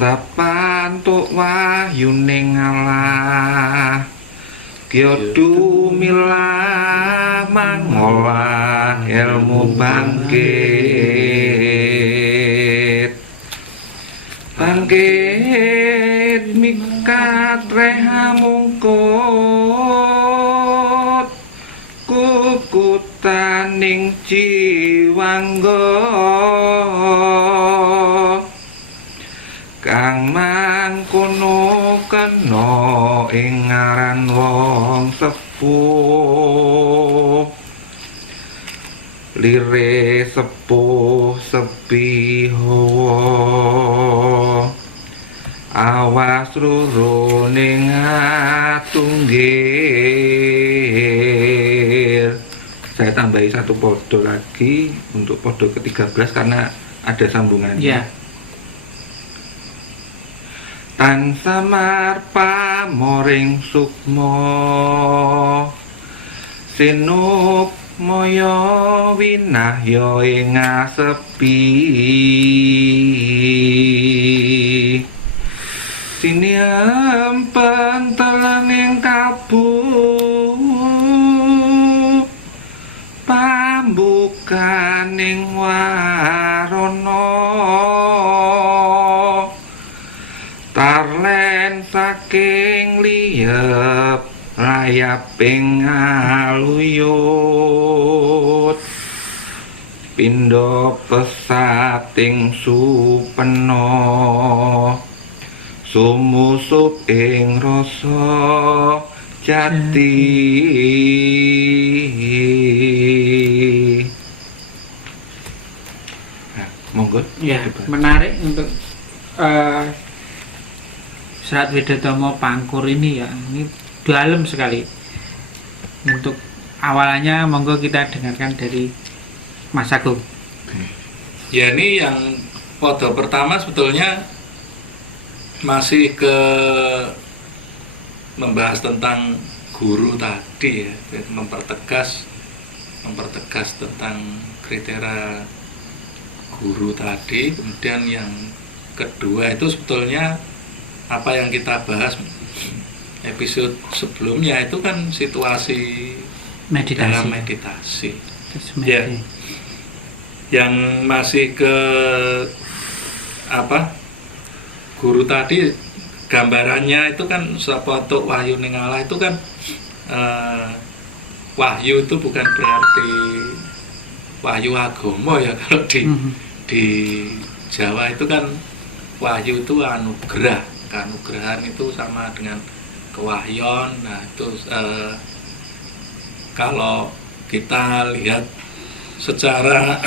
Sapantuk wahyuning Allah Kyodu milah mangolah ilmu bangkit mikat reha mungkut kukutaning jiwangga kang mangkono kena ing ngaran wong sepuh lire sepuh sepihawa awas ruruning atunggil. Saya tambahi satu podo lagi untuk podo ke-13 karena ada sambungannya. Ya. Tan samar pamoring sukma sinup moyo winahya ing asepi siniem pentelaning kabu pambukaning warana tarlen saking liyep rayaping aluyut pindha pesating supena sumusup ing rasa jati. Nah, monggo. Ya, menarik untuk Serat Wedhatama Pangkur ini ya. Ini dalam sekali. Untuk awalannya monggo kita dengarkan dari Mas Agung. Ya, ini yang podo pertama sebetulnya masih ke membahas tentang guru tadi ya, mempertegas tentang kriteria guru tadi. Kemudian yang kedua itu sebetulnya apa yang kita bahas episode sebelumnya itu kan situasi Meditasi. dalam meditasi. Ya. Yang masih ke apa? Guru tadi gambarannya itu kan sapotuk wahyu ning Allah itu kan wahyu itu bukan berarti wahyu agama ya, kalau di Jawa itu kan wahyu itu anugerah. Keanugerahan itu sama dengan kewahyon. Nah itu kalau kita lihat secara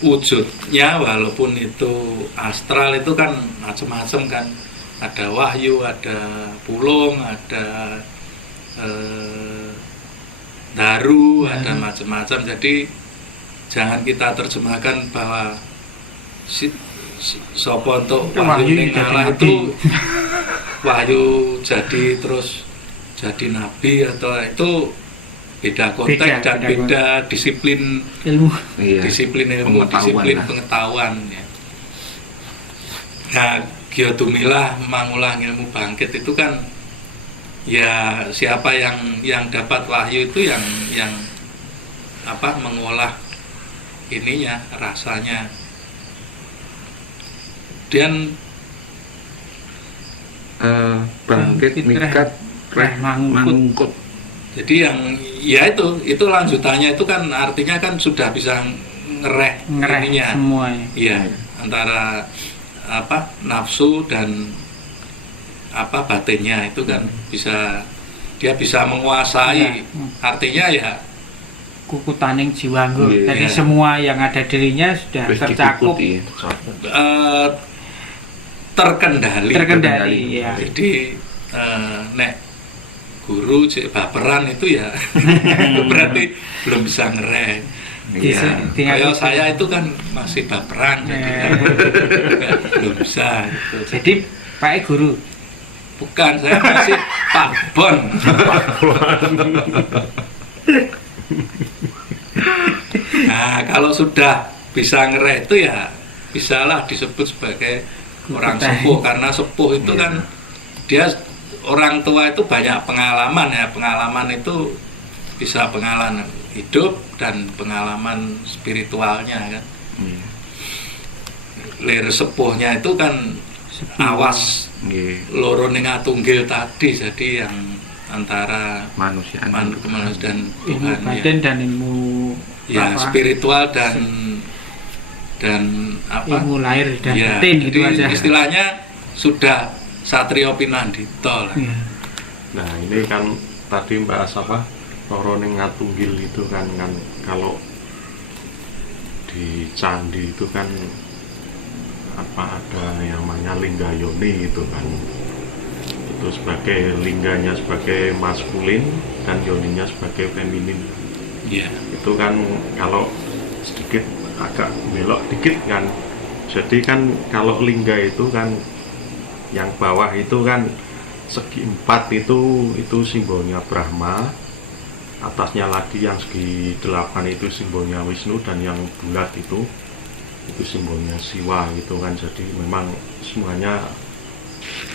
wujudnya, walaupun itu astral itu kan macam-macam kan, ada wahyu, ada pulung, ada daru, ada macam-macam. Jadi jangan kita terjemahkan bahwa sopo untuk wahyu ning Allah itu wahyu jadi terus jadi nabi, atau itu beda konteks dan beda disiplin ilmu. Disiplin ilmu, disiplin pengetahuan ya. Nah, Gyodumilah mangulang ilmu bangkit itu kan ya siapa yang dapat wahyu itu yang apa mengolah ininya, rasanya. Dan bangkit mikat reh mangkut. Jadi yang ya itu lanjutannya itu kan artinya kan sudah bisa ngereh ininya semua. Iya, antara apa nafsu dan apa batinnya itu kan dia bisa menguasai. Artinya ya kukutaning jiwangga. Jadi Iya. semua yang ada dirinya sudah tercakup. Terkendali ya. Jadi nek guru cek baperan itu ya berarti belum bisa ngereng. Kayak saya itu kan masih baperan, jadi kan belum bisa gitu. Jadi Pak guru Bukan, saya masih Pak Bon. Nah, kalau sudah bisa ngereh itu ya bisalah disebut sebagai orang sepuh, karena sepuh itu kan dia orang tua itu banyak pengalaman ya, pengalaman itu bisa pengalaman hidup dan pengalaman spiritualnya kan. Lir sepuhnya itu kan awas loro ning atunggil tadi, jadi yang antara manusia dan ilmu Tuhan batin dan ilmu ya spiritual dan apa ilmu lahir dan ya, batin gitu jadi aja. istilahnya sudah Satrio Pinandito lah. Ya. Nah ini kan tadi bahas apa loro ning atunggil itu kan kalau di candi itu kan apa ada yang namanya lingga yoni itu kan, itu sebagai lingganya sebagai maskulin dan yoninya sebagai feminin. Itu kan kalau sedikit agak belok dikit kan, jadi kan kalau lingga itu kan yang bawah itu kan segi 4 itu simbolnya Brahma, atasnya lagi yang segi 8 itu simbolnya Wisnu, dan yang bulat itu simbolnya Siwa gitu kan. Jadi memang semuanya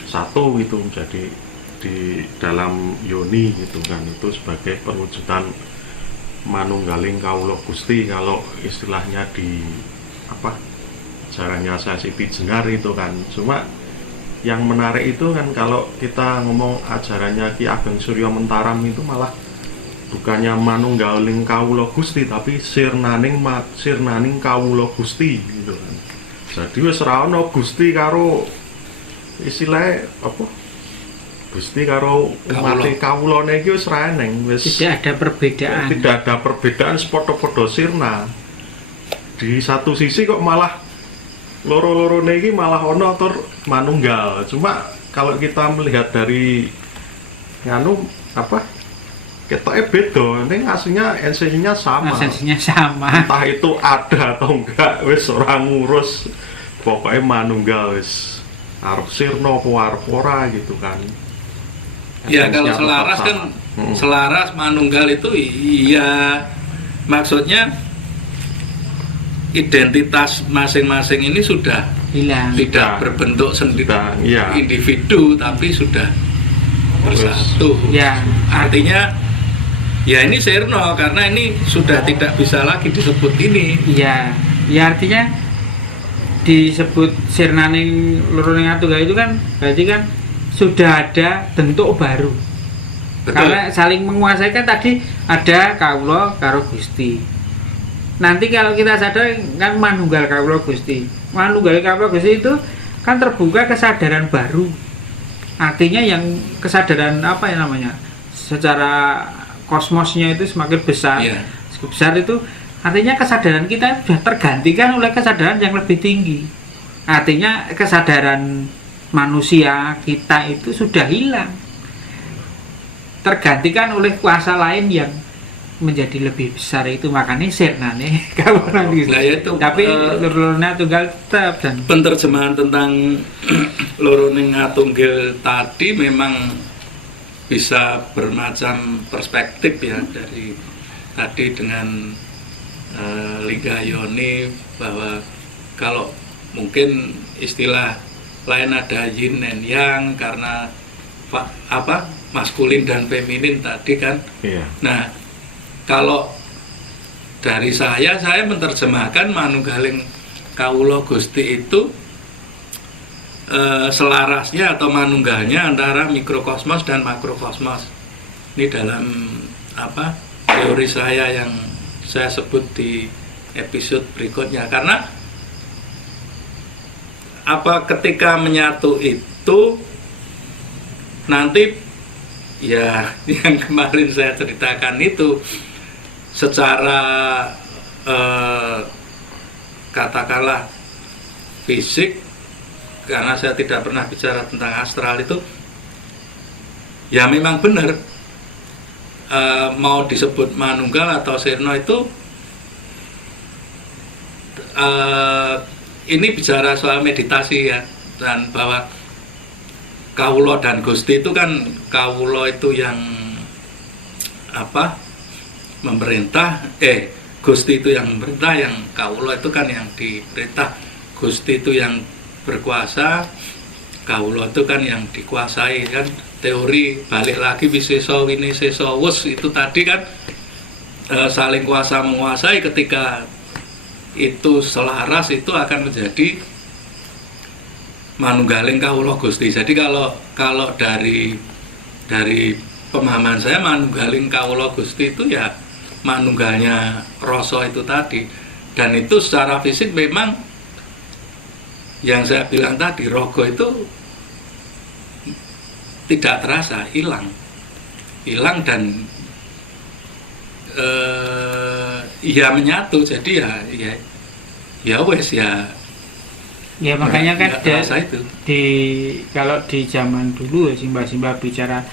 satu gitu, jadi di dalam yoni gitu kan, itu sebagai perwujudan manunggaling kawula Gusti kalau istilahnya di apa caranya saya Siti Jenar itu kan. Cuma yang menarik itu kan kalau kita ngomong ajarannya Ki Ageng Surya Mentaram itu malah bukannya manunggaling kawula Gusti tapi sirnaning kawula Gusti gitu kan. Jadi wis ora ana Gusti karo istilahnya apa? Gusti karo umat kawulane iki wis ora eneng, wis tidak ada perbedaan. Tidak ada perbedaan, sepodo-podo sirna. Di satu sisi kok malah loro-lorone iki malah ana tur manunggal. Cuma kalau kita melihat dari nganu apa? Ketoknya beda, ini aslinya esensinya sama. Esensinya sama. Entah itu ada atau enggak, wis orang ngurus. Pokoknya manunggal wis arep sirna apa arep ora gitu kan. Ya kalau selaras kan selaras manunggal itu iya, maksudnya identitas masing-masing ini sudah hilang, tidak berbentuk sendiri ya. Individu tapi sudah bersatu ya. Artinya ya ini sirna karena ini sudah tidak bisa lagi disebut ini. Iya, ya artinya disebut sirnaning luruning atunggal itu kan berarti kan sudah ada bentuk baru. Betul. Karena saling menguasai kan tadi ada kawula karo Gusti. Nanti kalau kita sadar kan manunggal kawula Gusti. Manunggal kawula Gusti itu kan terbuka kesadaran baru. Artinya yang kesadaran apa ya namanya? Secara kosmosnya itu semakin besar, semakin besar itu artinya kesadaran kita sudah tergantikan oleh kesadaran yang lebih tinggi. Artinya kesadaran manusia kita itu sudah hilang, tergantikan oleh kuasa lain yang menjadi lebih besar, itu makanya sirnane kawula gitu. Nah, itu, tapi lorone tunggal tetap. Dan penerjemahan tentang lorone atunggil tadi memang bisa bermacam perspektif ya, dari tadi dengan Lingga Yoni, bahwa kalau mungkin istilah lain ada yin and yang karena apa maskulin dan feminin tadi kan. Nah kalau dari saya menerjemahkan manunggaling kawula Gusti itu selarasnya atau manunggalnya antara mikrokosmos dan makrokosmos. Ini dalam apa teori saya yang saya sebut di episode berikutnya. Karena apa ketika menyatu itu nanti ya yang kemarin saya ceritakan itu secara katakanlah fisik, karena saya tidak pernah bicara tentang astral itu, ya memang benar mau disebut manunggal atau sirna itu ini bicara soal meditasi ya, dan bahwa kawula dan Gusti itu kan kawula itu yang apa memerintah, Gusti itu yang memerintah, yang kawula itu kan yang diperintah. Gusti itu yang berkuasa, kawula itu kan yang dikuasai kan. Teori balik lagi wiseso wini seso wus itu tadi kan saling kuasa menguasai. Ketika itu selaras itu akan menjadi manunggaling kawula Gusti. Jadi kalau dari pemahaman saya, manunggaling kawula Gusti itu ya manunggalnya rasa itu tadi. Dan itu secara fisik memang yang saya bilang tadi, rogo itu tidak terasa, hilang dan ya menyatu. Jadi ya wes ya makanya kan itu. Kalau di zaman dulu ya simbah-simbah bicara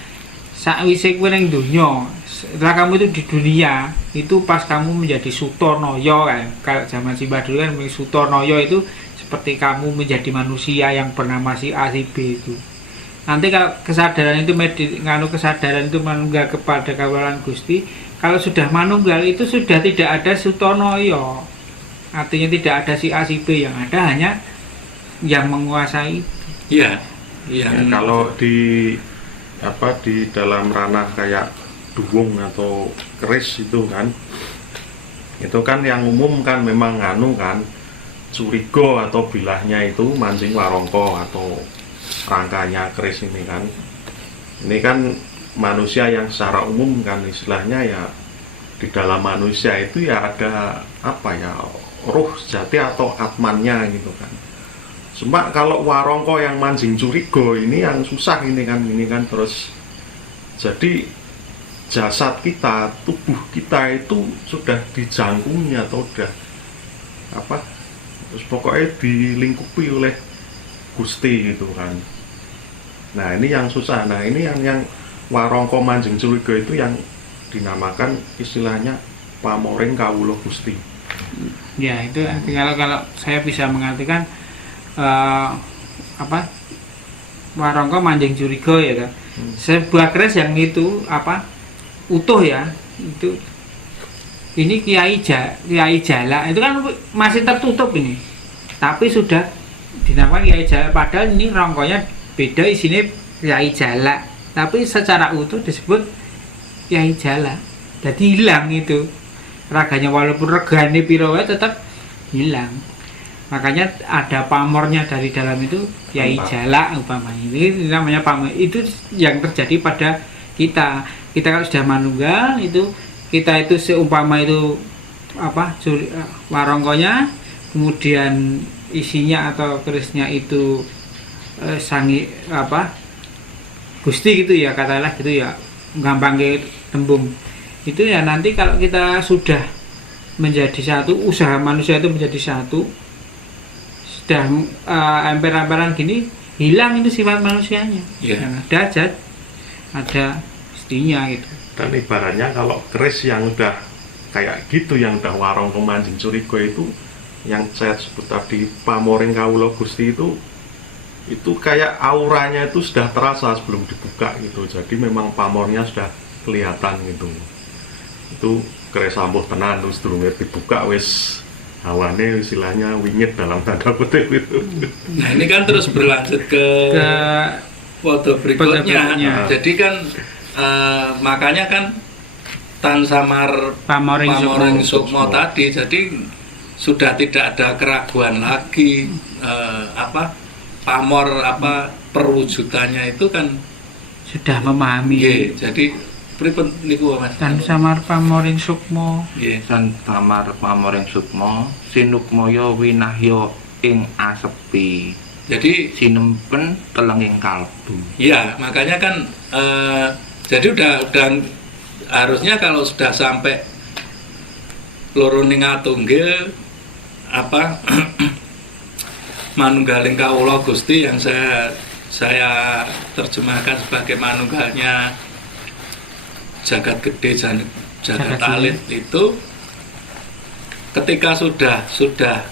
sakwise kowe ning donya, setelah kamu itu di dunia itu pas kamu menjadi Sutonoyo kan. Kalau zaman simbah dulu kan Sutonoyo itu seperti kamu menjadi manusia yang bernama si A si B itu. Nanti kalau kesadaran itu kesadaran itu manunggal kepada kawalan Gusti, kalau sudah manunggal itu sudah tidak ada Sutonoyo. Artinya tidak ada si A si B, yang ada hanya yang menguasai. Iya. Kalau di dalam ranah kayak duwung atau keris itu kan yang umum kan memang kan curigo atau bilahnya itu mancing warongko atau rangkanya keris ini kan. Ini kan manusia yang secara umum kan istilahnya ya, di dalam manusia itu ya ada ruh sejati atau atmannya gitu kan. Cuma kalau warongko yang mancing curigo ini yang susah ini kan terus jadi jasad kita, tubuh kita itu sudah dijangkumi atau udah terus pokoknya dilingkupi oleh Gusti gitu kan. Nah ini yang susah. Nah ini yang warongko mancing curiga itu yang dinamakan istilahnya pamoring kawula Gusti. Ya itu kalau saya bisa mengartikan warongko mancing curiga ya kan. Sebuah keris yang itu utuh ya, itu ini Kiai Jala itu kan masih tertutup ini, tapi sudah dinamakan Kiai Jala, padahal ini rongkonya beda, isinya Kiai Jala, tapi secara utuh disebut Kiai Jala. Jadi hilang itu raganya, walaupun regane piro wae tetap hilang. Makanya ada pamornya dari dalam itu Kiai Jala umpamanya. Ini namanya pamor. Itu yang terjadi pada kita. Kita kalau sudah manunggal itu, kita itu seumpama itu warongkonya, kemudian isinya atau kerisnya itu Gusti gitu ya, katakanlah gitu ya, gampang tembung itu ya. Nanti kalau kita sudah menjadi satu, usaha manusia itu menjadi satu, sudah emper-emperan gini, hilang itu sifat manusianya. Yang ada setinya gitu. Dan ibaratnya kalau keris yang udah kayak gitu, yang udah warongko mancing curiga itu, yang saya sebut tadi pamoring kawula Gusti itu kayak auranya itu sudah terasa sebelum dibuka gitu. Jadi memang pamornya sudah kelihatan gitu. Itu keris ampuh tenan, terus durunge dibuka wis hawane istilahnya wingit dalam tanda kutip itu. Nah ini kan terus berlanjut ke foto berikutnya. Jadi kan makanya kan Tan Samar Pamoring Sukmo tadi, jadi sudah tidak ada keraguan lagi pamor perwujudannya itu kan sudah memahami. Jadi pripun niku Mas? Tan Samar Pamoring Sukmo. Tan Samar Pamoring Sukmo sinukmaya winahya ing asepi. Jadi sinempen telenging kalbu. Iya, makanya kan jadi udah harusnya kalau sudah sampai loro ning atunggil manunggaling kawula Gusti, yang saya terjemahkan sebagai manunggalnya jagat gede jagat alit itu, ketika sudah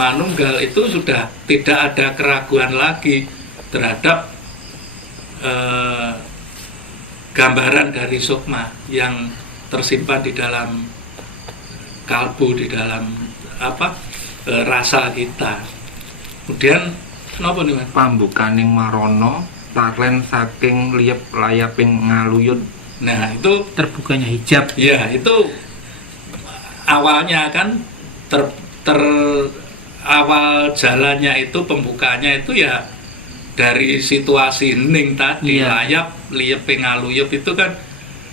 manunggal itu sudah tidak ada keraguan lagi terhadap gambaran dari sukma yang tersimpan di dalam kalbu, di dalam rasa kita. Kemudian kenapa nih Mas? Pambukaning marono talen saking liep layaping ngaluyut. Nah itu Terbukanya hijab. ya itu awalnya kan awal jalannya itu pembukanya itu ya dari situasi hening tadi, Iya. layap liep ngaluyup itu kan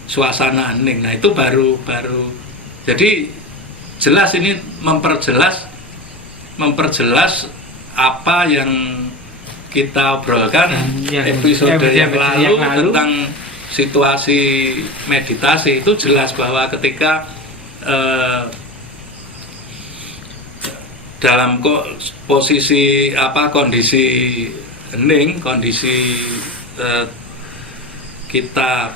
suasana hening. Nah itu baru jadi jelas ini memperjelas apa yang kita obrolkan Yang- episode yang yang lalu lalu. tentang situasi meditasi. Itu jelas bahwa ketika dalam posisi kondisi hening, kondisi kita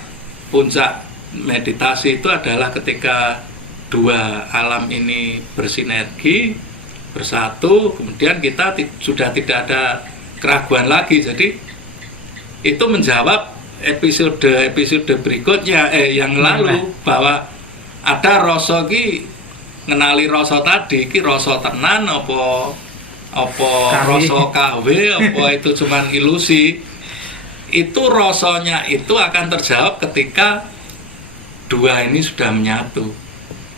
puncak meditasi itu adalah ketika dua alam ini bersinergi, bersatu, kemudian kita sudah tidak ada keraguan lagi. Jadi itu menjawab episode berikutnya yang lalu bahwa ada rasa ki ngenali rasa tadi ki rasa tenan apa rasa KW apa itu cuman ilusi. Itu rasanya itu akan terjawab ketika dua ini sudah menyatu.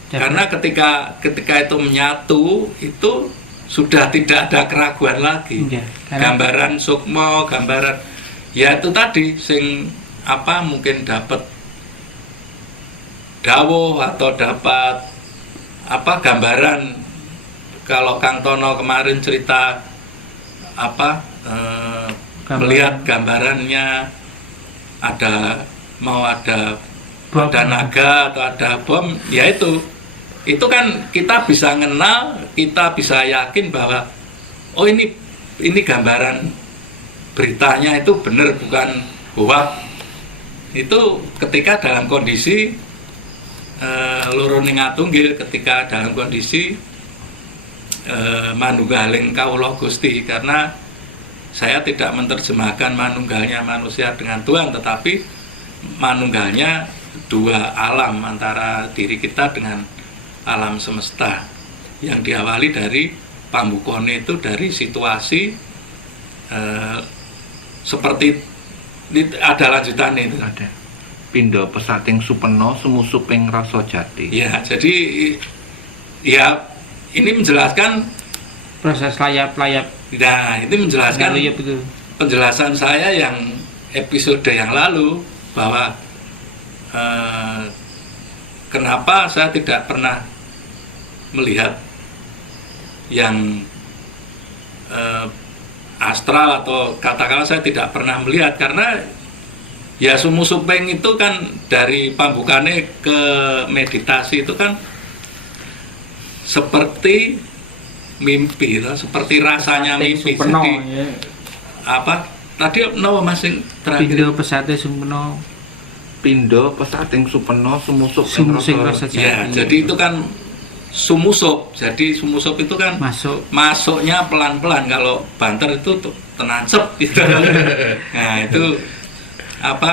Karena ketika itu menyatu itu sudah tidak ada keraguan lagi. Ya, Gambaran sukma, gambaran ya itu tadi sing mungkin dapat dawuh atau dapat gambaran. Kalau Kang Tono kemarin cerita melihat gambarannya mau ada naga atau ada bom, ya itu kan kita bisa kenal, kita bisa yakin bahwa oh ini gambaran beritanya itu benar, bukan hoax. Itu ketika dalam kondisi loro ning atunggil, ketika dalam kondisi manunggaling kawula Gusti, karena saya tidak menerjemahkan manunggalnya manusia dengan Tuhan, tetapi manunggalnya dua alam antara diri kita dengan alam semesta yang diawali dari pambukane itu dari situasi seperti ini. Ada lanjutannya itu. Ada pindo pesating supeno sumusuping rasa jati. Ya, jadi ya ini menjelaskan proses layap-layap. Nah, ini menjelaskan Itu. penjelasan saya yang episode yang lalu bahwa kenapa saya tidak pernah melihat yang astral, atau katakanlah saya tidak pernah melihat, karena ya sumusupeng itu kan dari pambukane ke meditasi itu kan seperti mimpi, seperti rasanya mimpi. Supeno, Jadi ya. tadi no masing terakhir Pindo pesate supeno. Pindo pesating supeno Sumusuping sumusuping rasa rasa. ya, jadi itu kan sumusup. Jadi sumusup itu kan masuknya pelan-pelan. Kalau banter itu tenancep gitu. Nah, itu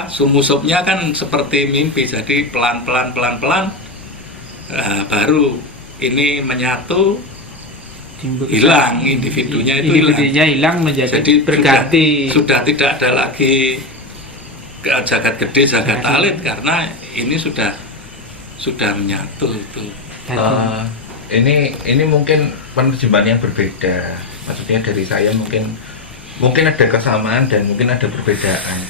sumusupnya kan seperti mimpi. Jadi pelan-pelan baru ini menyatu, hilang individunya itu hilang menjadi jadi berganti. sudah tidak ada lagi jagat gede, jagat alit, karena ini sudah menyatu itu. Ini mungkin penerjemahan yang berbeda. Maksudnya dari saya mungkin ada kesamaan dan mungkin ada perbedaan.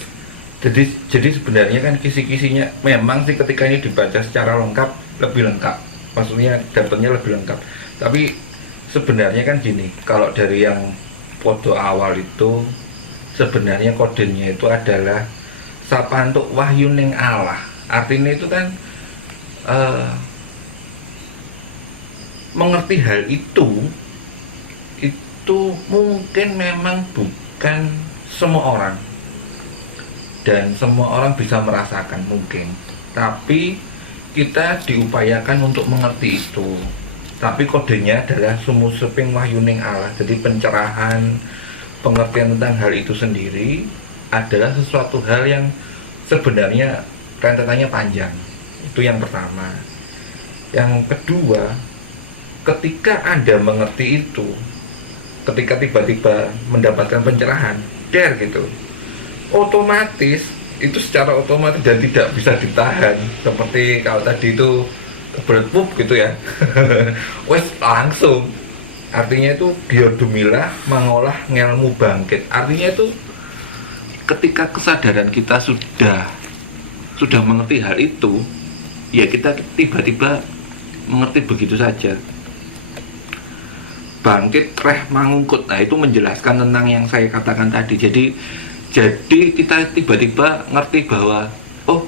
Jadi sebenarnya kan kisi-kisinya memang sih ketika ini dibaca secara lengkap lebih lengkap. Maksudnya dapatnya lebih lengkap. Tapi sebenarnya kan gini, kalau dari yang podo awal itu sebenarnya kodenya itu adalah sapantuk wahyu ning Allah. Artinya itu kan mengerti hal itu mungkin memang bukan semua orang, dan semua orang bisa merasakan mungkin, tapi kita diupayakan untuk mengerti itu. Tapi kodenya adalah sumusuping wahyuning Allah. Jadi pencerahan, pengertian tentang hal itu sendiri adalah sesuatu hal yang sebenarnya rentetannya panjang. Itu yang pertama. Yang kedua, ketika Anda mengerti itu, ketika tiba-tiba mendapatkan pencerahan, gitu, otomatis itu secara otomatis dan tidak bisa ditahan. Seperti kalau tadi itu kebelet pup gitu ya, wes langsung. Artinya itu biodumilah mengolah ngelmu bangkit. Artinya itu ketika kesadaran kita sudah mengerti hal itu, ya kita tiba-tiba mengerti begitu saja. Bangkit reh mangungkut, nah itu menjelaskan tentang yang saya katakan tadi. Jadi kita tiba-tiba ngerti bahwa oh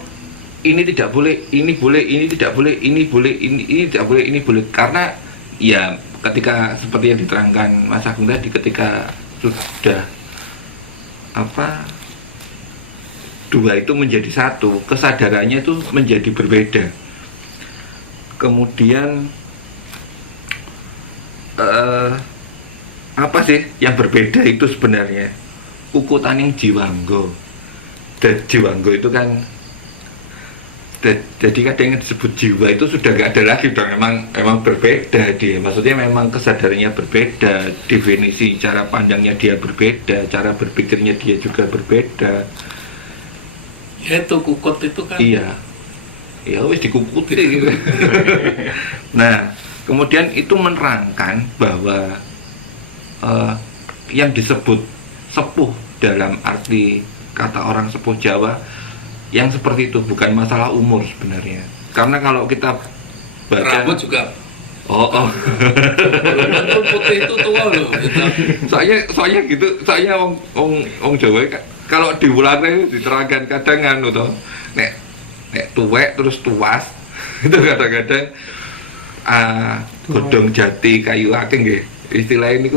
ini tidak boleh, ini boleh, ini tidak boleh, ini boleh, ini tidak boleh, ini boleh. Karena ya ketika seperti yang diterangkan Mas Agung tadi, ketika sudah dua itu menjadi satu, kesadarannya itu menjadi berbeda. Kemudian apa sih yang berbeda itu sebenarnya? Ukutaning jiwanggo. Dan jiwanggo itu kan jadi kadang yang disebut jiwa itu sudah nggak ada lagi, udah memang berbeda dia. Maksudnya memang kesadarannya berbeda, definisi cara pandangnya dia berbeda, cara berpikirnya dia juga berbeda. Ya itu kukut itu kan. Iya. Ya wis dikukuti gitu. Nah, kemudian itu menerangkan bahwa yang disebut sepuh dalam arti kata orang sepuh Jawa yang seperti itu bukan masalah umur sebenarnya. Karena kalau kita baca rambut juga Walaupun putih itu tua loh gitu. Soalnya gitu, soalnya wong Jawa kalau diulangi diterangkan kadang toh. Nek tuwek terus tuas itu kadang-kadang godhong jati kayu akeh nggih. Istilah ini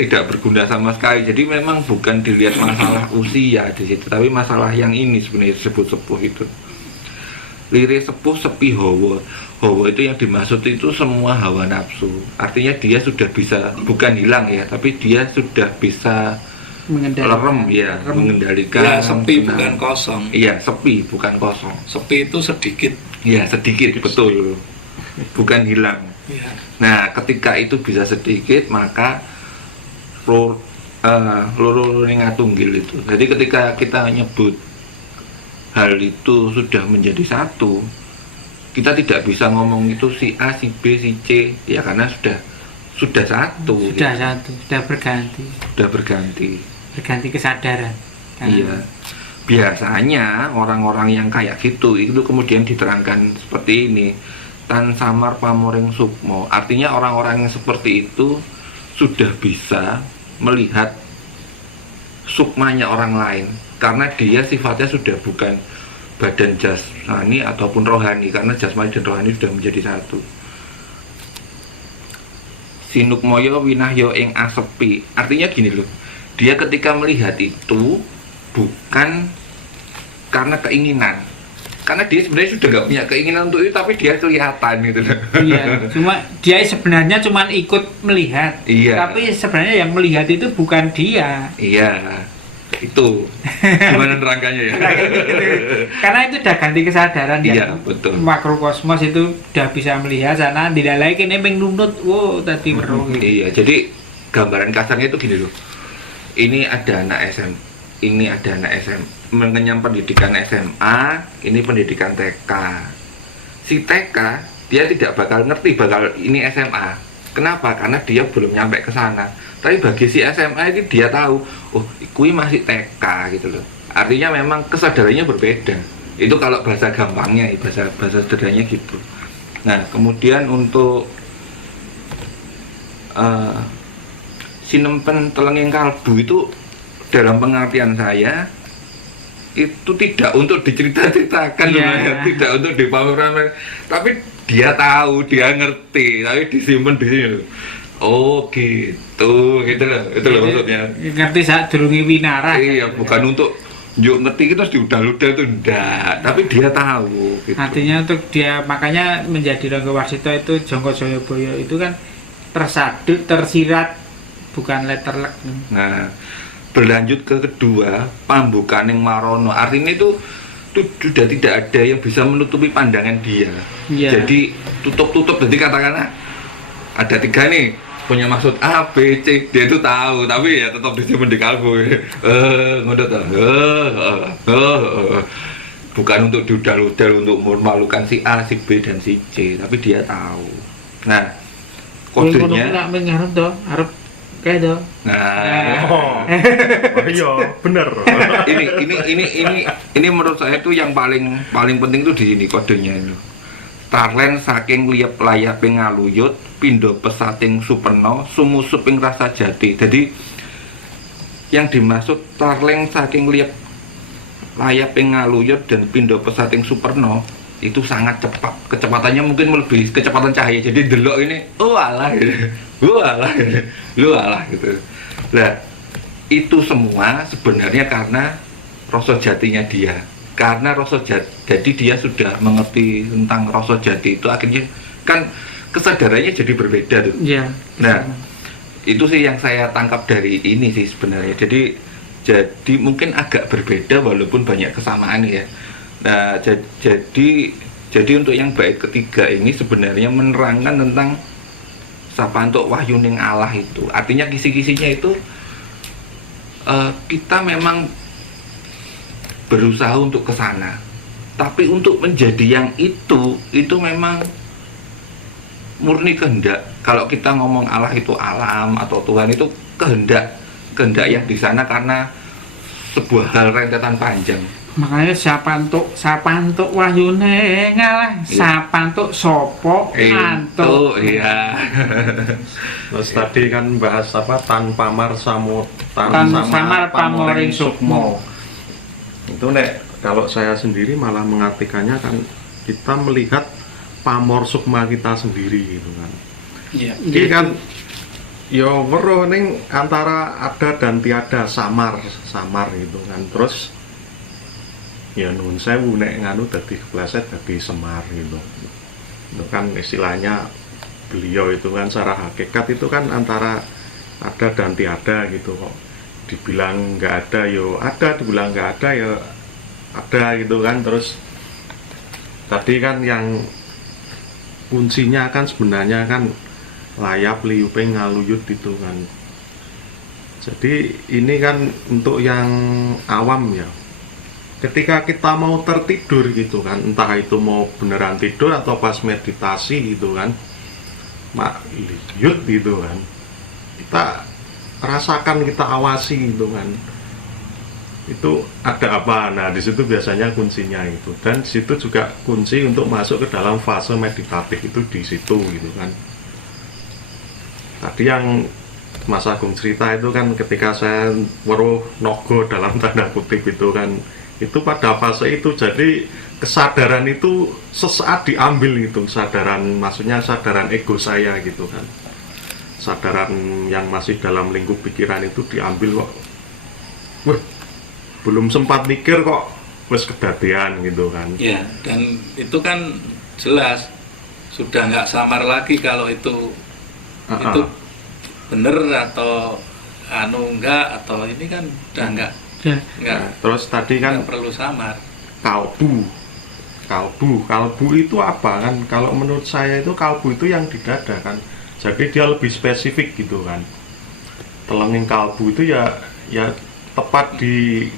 tidak berguna sama sekali. Jadi memang bukan dilihat masalah usia di situ, tapi masalah yang ini sebenarnya disebut sepuh itu. Lire sepuh sepi hawa. Hawa itu yang dimaksud itu semua hawa nafsu. Artinya dia sudah bisa, bukan hilang ya, tapi dia sudah bisa mengendalikan. Ya, sepi bukan kosong. Iya, sepi bukan kosong. Sepi itu sedikit. Iya, sedikit, betul. Bukan hilang. Ya. Nah, ketika itu bisa sedikit, maka loro ngatunggil itu. Jadi ketika kita nyebut hal itu sudah menjadi satu, kita tidak bisa ngomong itu si A, si B, si C, ya karena sudah satu. Sudah berganti kesadaran. Iya. Biasanya orang-orang yang kayak gitu itu kemudian diterangkan seperti ini, tan samar pamoring sukmo. Artinya orang-orang yang seperti itu sudah bisa melihat sukmanya orang lain, karena dia sifatnya sudah bukan badan jasmani ataupun rohani, karena jasmani dan rohani sudah menjadi satu. Sinukmoyo winahyo ing asepi. Artinya gini loh, dia ketika melihat itu bukan karena keinginan, karena dia sebenarnya sudah nggak punya keinginan untuk itu, tapi dia kelihatan gitu loh. Iya, cuma dia sebenarnya cuma ikut melihat. Iya. Tapi sebenarnya yang melihat itu bukan dia. Iya, itu gimana nerangkannya ya? Karena itu udah ganti kesadaran dia. Iya, betul. Makrokosmos itu udah bisa melihat sana, tidak lagi kene pengnunut. Wow, tadi merong. Iya, jadi gambaran kasarnya itu gini loh. Ini ada anak ini ada anak mengenyam pendidikan SMA, ini pendidikan TK. Si TK dia tidak bakal ngerti ini SMA. Kenapa? Karena dia belum nyampe ke sana. Tapi bagi si SMA ini dia tahu, oh, kui masih TK gitu loh. Artinya memang kesadarannya berbeda. Itu kalau bahasa gampangnya, bahasa sederhananya gitu. Nah, kemudian untuk sinempen telenging kalbu itu dalam pengertian saya itu tidak untuk diceritakan, tidak untuk dipamerkan, tapi dia tahu, dia ngerti, tapi disimpan di sini. Oh gitu loh, itu loh maksudnya. Ngerti saat durungi winara. Iya, bukan untuk ngerti itu diudal-udal itu enggak, tapi dia tahu. Gitu. Artinya untuk dia, makanya menjadi Rangga Warsito itu Jongko Joyoboyo itu kan tersirat, bukan letterlek. Nah, berlanjut ke kedua, pambukaning marono. Artinya itu sudah tidak ada yang bisa menutupi pandangan dia. Yeah. Jadi tutup. Jadi katakanlah ada 3 nih, punya maksud A, B, C, dia itu tahu, tapi ya tetap disimpan di kalbu. Ngono ta. Bukan untuk diudal-udal untuk memalukan si A, si B dan si C, tapi dia tahu. Nah, kodenya nak mengarep to, arep kae to. nah Oh iya bener. ini menurut saya itu yang paling penting tuh di sini kodenya itu. Tarlen saking liep layap ngaluyut, pindo pesating supeno, sumusuping rasa jati. Jadi yang dimaksud tarlen saking liep layap ngaluyut dan pindo pesating superno itu sangat cepat, kecepatannya mungkin melebihi kecepatan cahaya. Jadi delok ini walah gitu. Nah itu semua sebenarnya karena rasa jatinya dia, karena jadi dia sudah mengerti tentang rasa jati itu, akhirnya kan kesadarannya jadi berbeda tuh. Iya. Nah itu sih yang saya tangkap dari ini sih sebenarnya. Jadi mungkin agak berbeda walaupun banyak kesamaan ya. Nah, jadi untuk yang bait ketiga ini sebenarnya menerangkan tentang sapantuk wahyuning Allah itu. Artinya kisi-kisinya itu kita memang berusaha untuk ke sana. Tapi untuk menjadi yang itu memang murni kehendak. Kalau kita ngomong Allah itu alam atau Tuhan itu kehendak yang di sana karena sebuah hal rentetan panjang. Makanya sapantuk wahyune ngalah, sapantuk sopo antuk. Iya. Terus tadi kan bahas apa tanpa mar samar pamoring sukmo. Itu nek kalau saya sendiri malah mengartikannya kan kita melihat pamor sukma kita sendiri gitu kan. Iya. Ini kan yo weruh ning antara ada dan tiada, samar gitu kan. Terus ya nuwun sewu nek nganu dadi kepleset dadi semar gitu. Itu kan istilahnya beliau itu kan secara hakikat itu kan antara ada dan tiada gitu kok. Dibilang nggak ada yo ada, dibilang nggak ada ya ada gitu kan. Terus tadi kan yang kuncinya kan sebenarnya kan layap liuping ngaluyut itu kan. Jadi ini kan untuk yang awam ya. Ketika kita mau tertidur gitu kan, entah itu mau beneran tidur atau pas meditasi gitu kan, mak liut gitu kan, kita rasakan, kita awasi gitu kan, itu ada apa. Nah di situ biasanya kuncinya itu, dan di situ juga kunci untuk masuk ke dalam fase meditatif itu di situ gitu kan. Tadi yang Mas Agung cerita itu kan ketika saya weruh nogo dalam tanda kutip itu kan, itu pada fase itu. Jadi kesadaran itu sesaat diambil gitu, kesadaran maksudnya kesadaran ego saya gitu kan, kesadaran yang masih dalam lingkup pikiran itu diambil kok. Wah, belum sempat mikir kok wes kedadean gitu kan. Ya, dan itu kan jelas sudah nggak samar lagi kalau itu bener atau enggak, atau ini kan udah enggak. Nah, terus tadi kan perlu samar. Kalbu itu apa kan? Kalau menurut saya itu kalbu itu yang di dada kan. Jadi dia lebih spesifik gitu kan. Telenging kalbu itu ya tepat di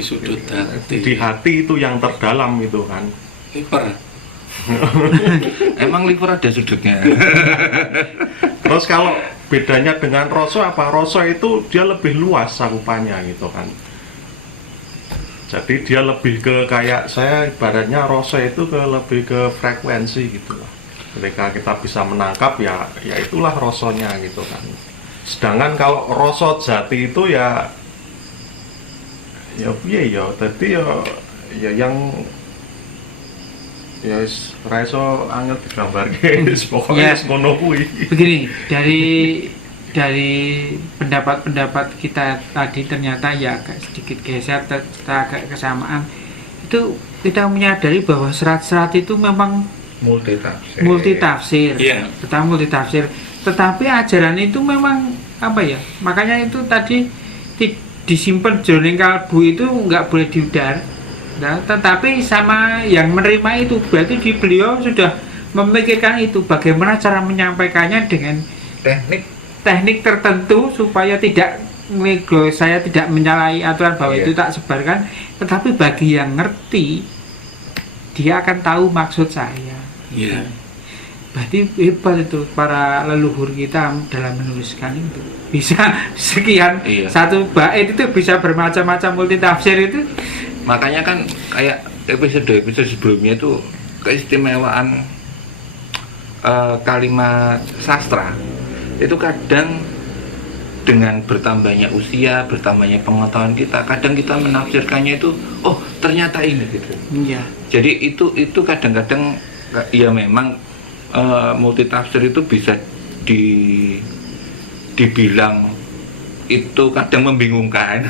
sudut hati. Di hati itu yang terdalam itu kan. Liver. Emang liver ada sudutnya. Terus kalau bedanya dengan roso apa? Roso itu dia lebih luas cakupannya gitu kan. Jadi dia lebih ke kayak saya ibaratnya roso itu lebih ke frekuensi gitu lah. Ketika kita bisa menangkap ya itulah rosonya gitu kan. Sedangkan kalau roso jati itu ya tadi ya yang ya raiso angel digambarke pokoknya ngono kuwi. Begini, dari pendapat kita tadi ternyata ya agak sedikit geser, agak kesamaan. Itu kita menyadari bahwa serat-serat itu memang multitafsir. Yeah. Kita multitafsir. Tetapi ajaran itu memang apa ya? Makanya itu tadi disimpan jroning kalbu itu nggak boleh diudar. Nah, tetapi sama yang menerima itu berarti beliau sudah memikirkan itu bagaimana cara menyampaikannya dengan teknik tertentu supaya tidak saya tidak menyalahi aturan bahwa Iya. itu tak sebarkan, tetapi bagi yang ngerti dia akan tahu maksud saya. Iya. Berarti hebat itu para leluhur kita dalam menuliskan itu. Bisa sekian Iya. satu bait itu bisa bermacam-macam multi tafsir itu. Makanya kan kayak episode sebelumnya itu keistimewaan kalimat sastra itu kadang dengan bertambahnya usia, bertambahnya pengetahuan kita, kadang kita menafsirkannya itu, oh ternyata ini gitu. Iya. Jadi itu kadang-kadang ya memang multitafsir itu bisa dibilang itu kadang membingungkan,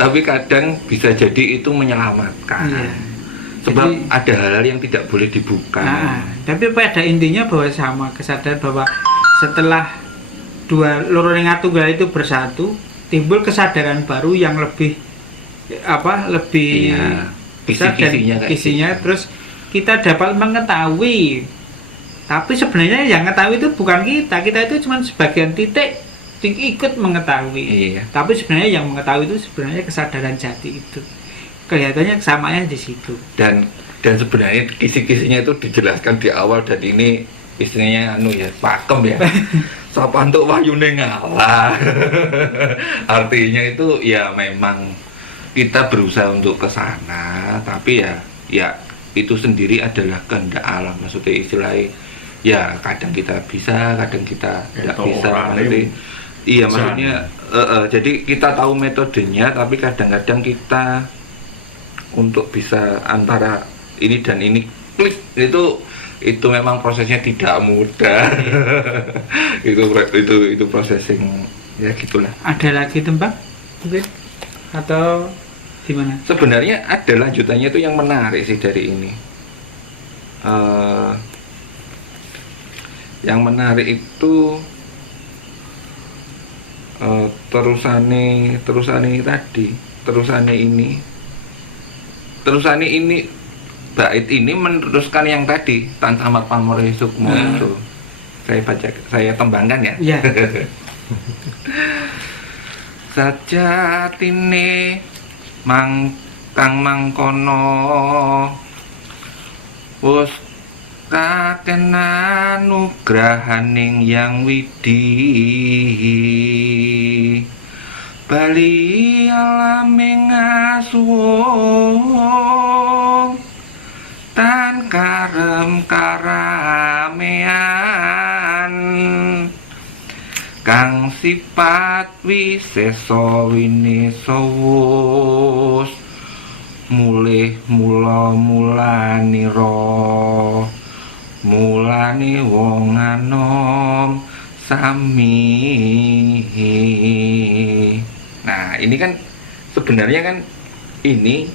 tapi kadang bisa jadi itu menyelamatkan. Iya. Sebab Jadi- ada hal-hal yang tidak boleh dibuka. Tapi pada intinya bahwa sama kesadaran bahwa setelah dua loro ning tunggal itu bersatu, timbul kesadaran baru yang lebih lebih Iya, besar dan kisi-kisinya kayak kisinya, gitu. terus kita dapat mengetahui. Tapi sebenarnya yang mengetahui itu bukan kita itu cuma sebagian titik yang ikut mengetahui. Iya. Tapi sebenarnya yang mengetahui itu sebenarnya kesadaran jati itu. Kelihatannya kesamaannya di situ. Dan sebenarnya kisi-kisinya itu dijelaskan di awal, dan ini istilahnya pakem ya. Sapantuk wahyune ngalah. Artinya itu ya memang kita berusaha untuk ke sana, tapi ya itu sendiri adalah kehendak alam. Maksudnya istilahnya ya kadang kita bisa, kadang kita tidak Itu bisa. orangnya Maksudnya, iya bisa. maksudnya jadi kita tahu metodenya, tapi kadang-kadang kita untuk bisa antara ini dan ini klik itu memang prosesnya tidak mudah. itu processing ya gitulah. Ada lagi tembak mungkin atau gimana? Sebenarnya ada lanjutannya itu yang menarik sih dari ini. Yang menarik itu terusane ini bait ini meneruskan yang tadi Tan Samad Pamore Sukmo Nah. itu. Saya tembangkan ya. Iya. Sajatine kang mangkono wus kakenan nugrahaning yang widi bali alame ngasuwung tan karem karamean kang sifat wisesa winisawus mulih mula-mulanira mulane wong anom sami. Nah, ini kan sebenarnya kan ini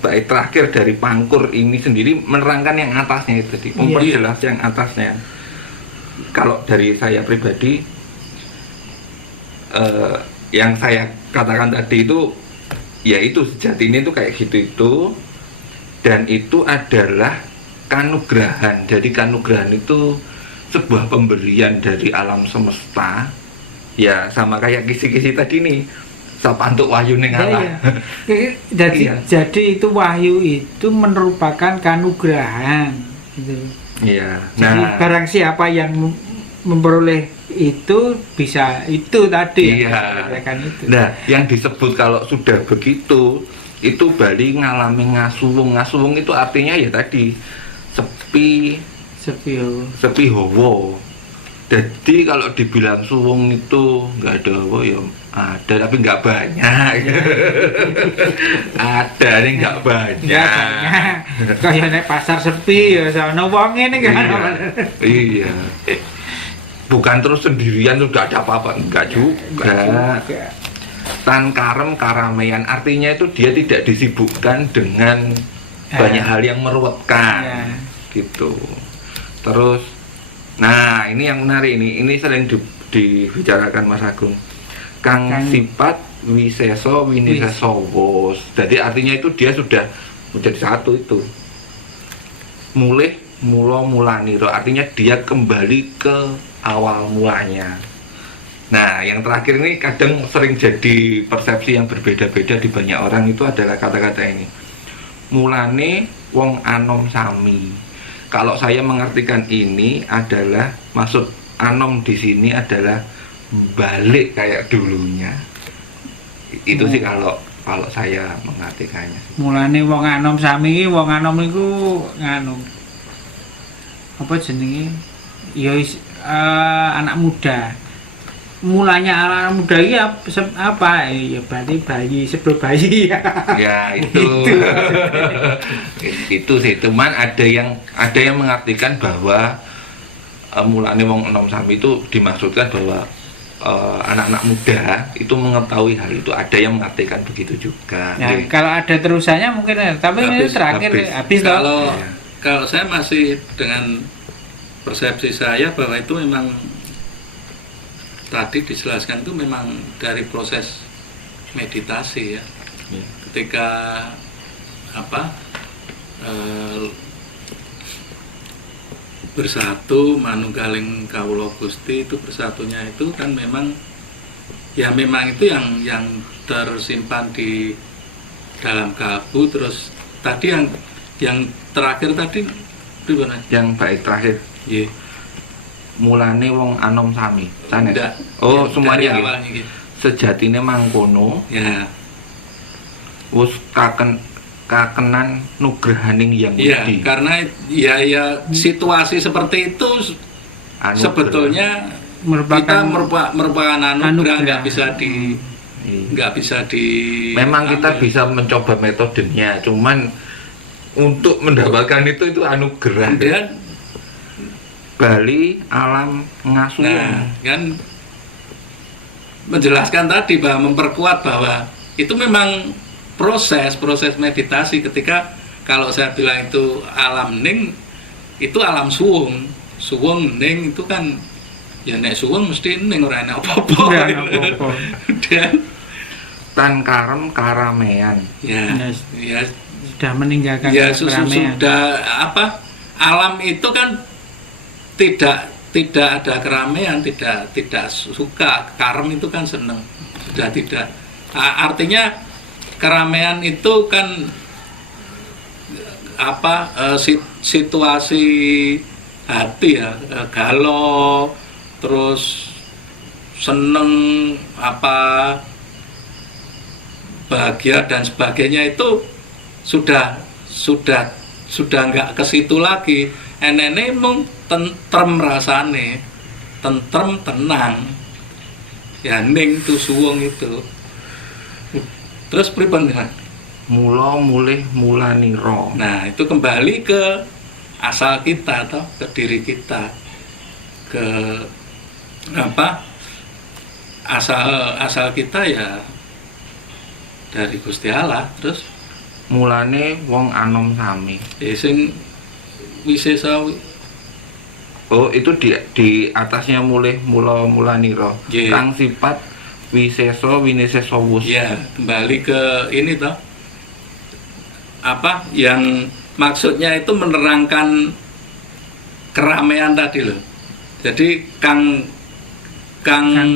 bait terakhir dari Pangkur ini sendiri menerangkan yang atasnya itu tadi, memperjelas yang atasnya. Kalau dari saya pribadi yang saya katakan tadi itu yaitu sejatinya itu kayak gitu itu, dan itu adalah kanugrahan. Jadi kanugrahan itu sebuah pemberian dari alam semesta, ya sama kayak kisi-kisi tadi nih, sapantuk wahyune ngalah. Iya. Jadi itu wahyu itu merupakan kanugrahan gitu. Iya. Jadi barang siapa yang memperoleh itu bisa itu tadi Iya. yang dikatakan itu. Nah, yang disebut kalau sudah begitu itu bali ngalami ngasuwung. Ngasuwung itu artinya ya tadi sepi hawa. Jadi kalau dibilang suwung itu nggak ada hawa ya ada, tapi nggak banyak. Ada nih nggak banyak. Kayak nek pasar sepi ya sono wong ngene kan. Iya. Bukan terus sendirian sudah ada apa-apa, enggak juga. Tan karem karamean artinya itu dia tidak disibukkan dengan banyak hal yang meruwetkan. Ya. Gitu. Terus nah, ini yang menarik ini sering dibicarakan Mas Agung. Kang sifat wiseso winisesowos. Jadi artinya itu dia sudah menjadi satu itu. Mulih mulaniro artinya dia kembali ke awal mulanya. Nah, yang terakhir ini kadang sering jadi persepsi yang berbeda-beda di banyak orang itu adalah kata-kata ini. Mulane wong anom sami. Kalau saya mengartikan ini adalah maksud anom di sini adalah balik kayak dulunya. Itu sih kalau saya mengartikannya. Mulane wong anom sami iki wong anom iku nganu. Apa jenenge? Ya anak muda. Mulanya anak muda ini apa? Ya berarti bayi, sebelum bayi. Ya itu itu sih. Cuman ada yang mengartikan bahwa mulane wong enom sami itu dimaksudkan bahwa anak-anak muda itu mengetahui hal itu. Ada yang mengartikan begitu juga. Ya, kalau ada terusannya mungkin, tapi ini terakhir habis kalau kalau saya masih dengan persepsi saya bahwa itu memang tadi dijelaskan itu memang dari proses meditasi ya. Ketika bersatu manunggaling kawula Gusti, itu bersatunya itu kan memang itu yang tersimpan di dalam kalbu. Terus tadi yang terakhir tadi gimana? Yang baik terakhir. Iya. Mulane wong anom sami. Sanes. Enggak. Oh, Dari semuanya awalnya gitu. sejatine mangkono. Ya. Wis kakenan nugrahaning yang Iya, widi. karena ya situasi seperti itu Anugerah. sebetulnya kita merupakan anugerah, nggak bisa di Memang kita bisa mencoba metodenya, cuman untuk mendapatkan itu anugerah. Kemudian Bali alam ngasuh. nah kan menjelaskan tadi bahwa memperkuat bahwa itu memang proses meditasi. Ketika kalau saya bilang itu alam ning, itu alam suwung ning itu kan ya nek suwung mesti ning ora enak apa-apa. Dan Tan karem karamean. ya sudah meninggalkan keramaian. sudah alam itu kan tidak ada keramaian, tidak suka. Karem itu kan seneng, sudah tidak. Artinya keramaian itu kan situasi hati ya, galau, terus seneng, bahagia dan sebagainya, itu sudah nggak ke situ lagi. Enene mung tentrem rasane, tentrem tenang. Ya ning tu suwung itu. Terus pripun kan? Mula mulih mulaniro. Nah, itu kembali ke asal kita atau ke diri kita. Ke asal kita ya dari Gusti Allah. Terus Mulane wong anom sami. sing wisesa. Oh, itu di atasnya mulih mulaniro. Yeah. Kang sifat wiseso wineseso wus. Ya, kembali ke ini toh. Yang maksudnya itu menerangkan keramaian tadi loh. Jadi Kang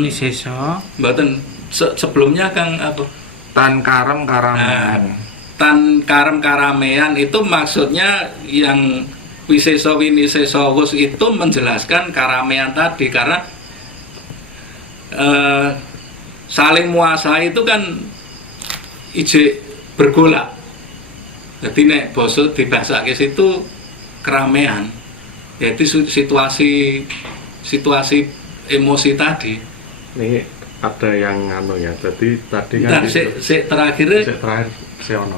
Wiseso mboten sebelumnya Kang apa? Tan karem karamean. Tan karem karamean itu maksudnya yang wiseso winiseso wus itu menjelaskan karamean tadi, karena saling muasai itu kan ije bergolak. Jadi nek basa dibasake situ keramaian, yaitu situasi emosi tadi. Ini ada yang ya. Jadi tadi kan terakhir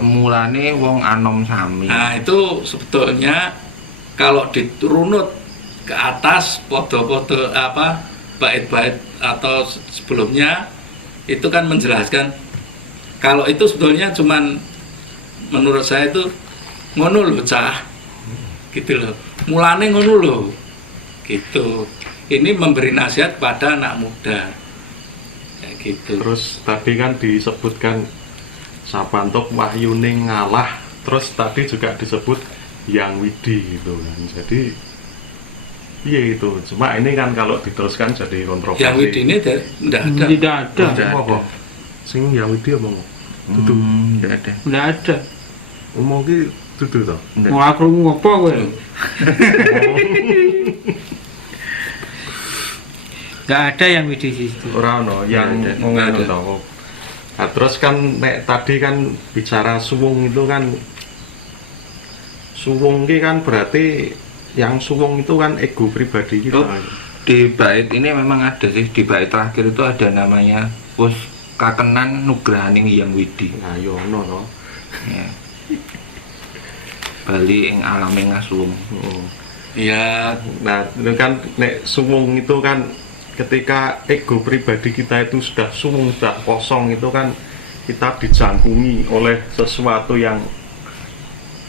Mulane wong anom sami. Nah, itu sebetulnya kalau diturunut ke atas podo-podo bait-bait atau sebelumnya itu kan menjelaskan kalau itu sebetulnya cuman menurut saya itu ngono lho cah, gitu loh, mulane ngono lho, gitu. Ini memberi nasihat pada anak muda kayak gitu. Terus tadi kan disebutkan sapantuk wahyuning ngalah, terus tadi juga disebut yang widi gitu kan. Jadi Iya itu, cuma ini kan kalau diteruskan jadi kontroversi. Yang Widi ini tidak ada. Tidak ada. Tidak ada. Apa? Sing yang Widi apa mau? Dudu. Tidak ada. Tidak ada. Ngomong ki dudu to. Nggak. Mau aku ngopo kowe? Enggak ada yang di situ. Ora ono yang Nggak ada. ngomong Nggak ada. to. Nah, terus kan nek tadi kan bicara suwung itu kan suwung ki kan berarti yang suwung itu kan ego pribadi kita. Oh, di bait ini memang ada sih, di bait terakhir itu ada namanya wus kakenan nugrahaning Hyang Widi. Nah, yo ono to. Ya. Bali ing alame ngasuwung. Heeh. Ya, Nah, itu kan nek suwung itu kan ketika ego pribadi kita itu sudah suwung, sudah kosong, itu kan kita dijangkungi oleh sesuatu yang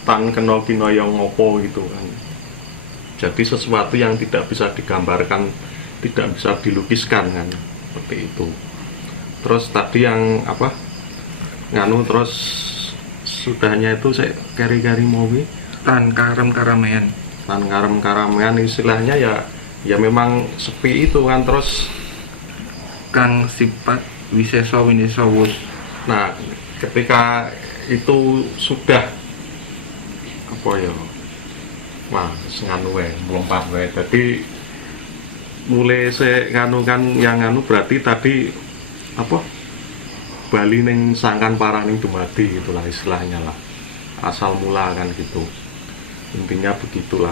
tan kena kinaya ngopo gitu kan. Jadi sesuatu yang tidak bisa digambarkan, tidak bisa dilukiskan kan, seperti itu. Terus tadi yang apa? Nganu terus sudahnya itu saya kari-kari mowi Tan karem karamean. tan karam-karamean istilahnya ya memang sepi itu kan. Terus Kang sifat wisesa winesa wus. nah ketika itu sudah apa ya, wah nganu wae melompat wae, jadi mulai se nganu kan yang nganu berarti tadi apa Bali ning sangkan paraning dumadi gitulah istilahnya lah, asal mula kan gitu, intinya begitulah.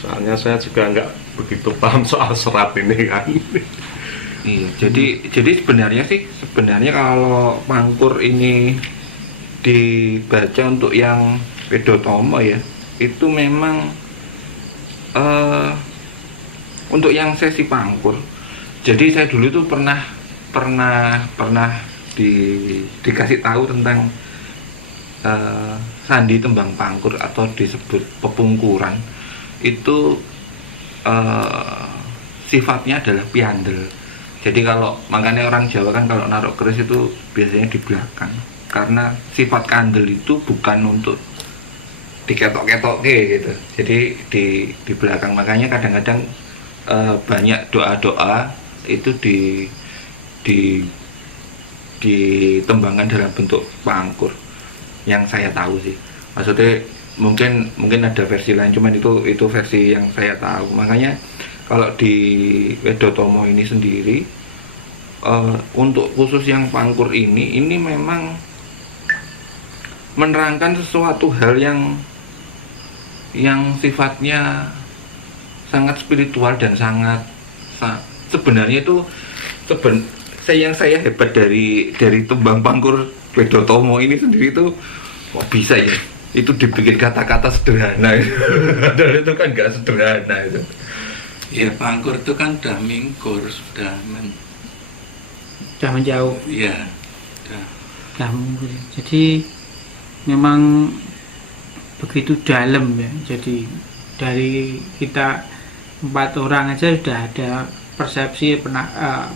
Soalnya saya juga nggak begitu paham soal serat ini kan. Iya, jadi sebenarnya kalau Pangkur ini dibaca untuk yang Wedotomo ya, itu memang untuk yang sesi Pangkur. Jadi saya dulu tuh pernah dikasih tahu tentang sandi tembang Pangkur atau disebut pepungkuran. Itu sifatnya adalah piandel. Jadi kalau makanya orang Jawa kan kalau naruh keris itu biasanya di belakang, karena sifat kandel itu bukan untuk diketok-ketok gitu. Jadi di belakang, makanya kadang-kadang banyak doa-doa itu ditembangkan dalam bentuk pangkur. Yang saya tahu sih, maksudnya mungkin ada versi lain, cuman itu versi yang saya tahu. Makanya kalau di Wedotomo ini sendiri untuk khusus yang pangkur ini memang menerangkan sesuatu hal yang sifatnya sangat spiritual dan sebenarnya itu yang saya hebat dari tembang pangkur Wedotomo ini sendiri itu kok bisa ya itu dibikin kata-kata sederhana. Padahal itu kan nggak sederhana itu. ya Pangkur itu kan sudah mingkur, sudah menjauh. ya, sudah. Jadi memang begitu dalam ya. Jadi dari kita 4 orang aja sudah ada persepsi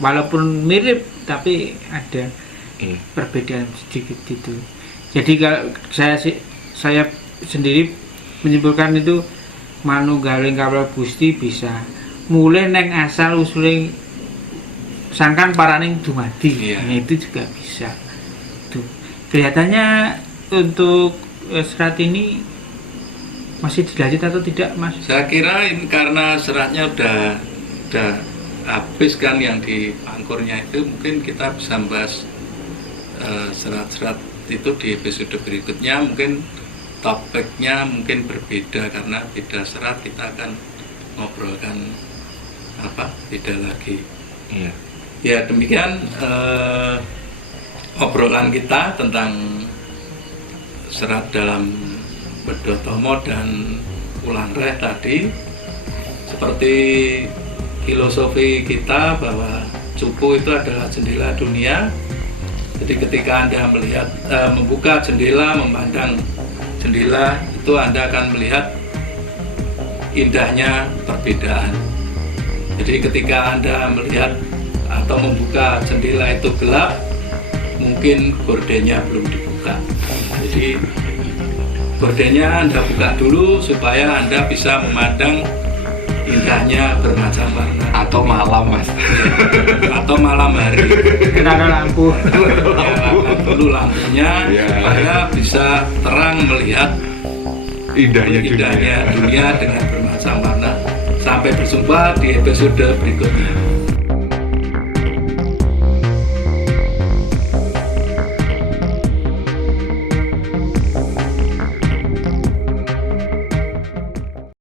walaupun mirip tapi ada perbedaan sedikit itu. Jadi kalau saya sendiri menyimpulkan itu manunggaling kapal Gusti bisa mulai neng asal usulnya sangkan paraning dumadi. Iya. Nah, itu juga bisa. Tuh. Kelihatannya untuk serat ini masih dilanjut atau tidak, Mas? Saya kira ini karena seratnya udah habis kan yang di Pangkurnya itu, mungkin kita bisa bahas serat-serat itu di episode berikutnya. Mungkin topiknya mungkin berbeda karena beda serat, kita akan ngobrolkan beda lagi. Iya. Ya demikian obrolan kita tentang serat dalam Wedotomo dan Wulan Reh tadi. Seperti filosofi kita bahwa cupu itu adalah jendela dunia. Jadi ketika Anda melihat membuka jendela, memandang jendela, itu Anda akan melihat indahnya perbedaan. Jadi ketika Anda melihat atau membuka jendela itu gelap, mungkin gordennya belum dibuka. Jadi gordennya Anda buka dulu supaya Anda bisa memandang indahnya bermacam warna. Atau malam mas. Atau malam hari. Kita ada lampu. Nyalakan dulu lampunya Ya. supaya bisa terang melihat Indahnya indahnya dunia dengan bermacam warna. Sampai berjumpa di episode berikutnya.